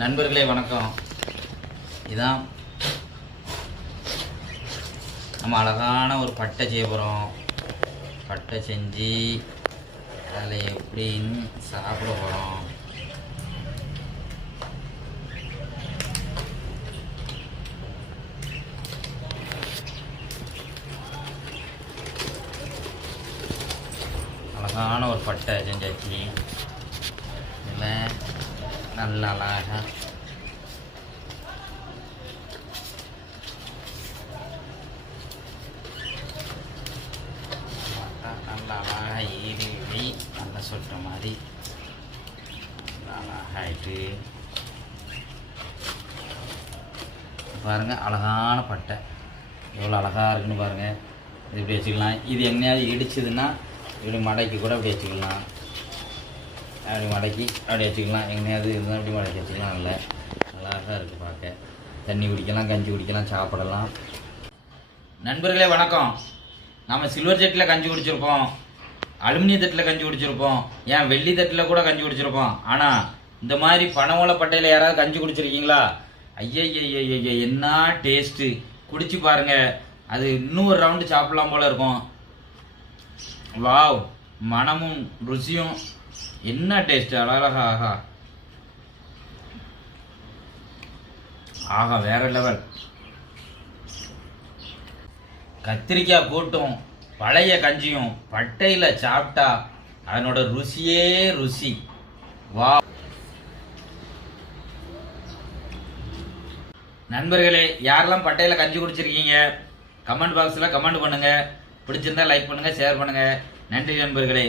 நண்பர்களே வணக்கம். இதான் நம்ம அழகான ஒரு பட்டை செய்ய போகிறோம். பட்டை செஞ்சு அதில் எப்படின்னு சாப்பிட போகிறோம். அழகான ஒரு பட்டை செஞ்சாச்சு. இதில் நல்ல அழகாக நல்லா அழகாக ஈரி நல்லா சொல்கிற மாதிரி அழகாயிட்டு பாருங்கள். அழகான பட்டை எவ்வளோ அழகாக இருக்குன்னு பாருங்கள். இது இப்படி வச்சுக்கலாம். இது எங்கேயாவது இடிச்சதுன்னா இப்படி மடக்கி கூட அப்படி வச்சுக்கலாம். அப்படி மடக்கி அப்படி வச்சுக்கலாம். எங்கேயாவது இருந்தால் அப்படி மடக்கி வச்சுக்கலாம். இல்லை அழகாக இருக்குது பார்க்க. தண்ணி குடிக்கலாம், கஞ்சி குடிக்கலாம், சாப்பிடலாம். நண்பர்களே வணக்கம். நம்ம சில்வர் தட்டில் கஞ்சி குடிச்சிருப்போம், அலுமினிய தட்டில் கஞ்சி குடிச்சிருப்போம், ஏன் வெள்ளி தட்டில் கூட கஞ்சி குடிச்சிருப்போம். ஆனால் இந்த மாதிரி பனைஓலை பட்டையில் யாராவது கஞ்சி குடிச்சிருக்கீங்களா? ஐயய்ய என்ன டேஸ்ட்டு! குடிச்சு பாருங்கள். அது இன்னும் ஒரு ரவுண்டு சாப்பிடலாம் போல் இருக்கும். வாவ், மனமும் ருசியும் என்ன டேஸ்ட்டு! அழகா ஆகா ஆகா வேற லெவல். கத்திரிக்காய் கூட்டும் பழைய கஞ்சியும் பட்டையில் சாப்பிட்டா அதனோட ருசியே ருசி. வா நண்பர்களே, யாரெல்லாம் பட்டையில் கஞ்சி குடிச்சிருக்கீங்க கமெண்ட் பாக்ஸில் கமெண்ட் பண்ணுங்கள். பிடிச்சிருந்தா லைக் பண்ணுங்கள், ஷேர் பண்ணுங்கள். நன்றி நண்பர்களே.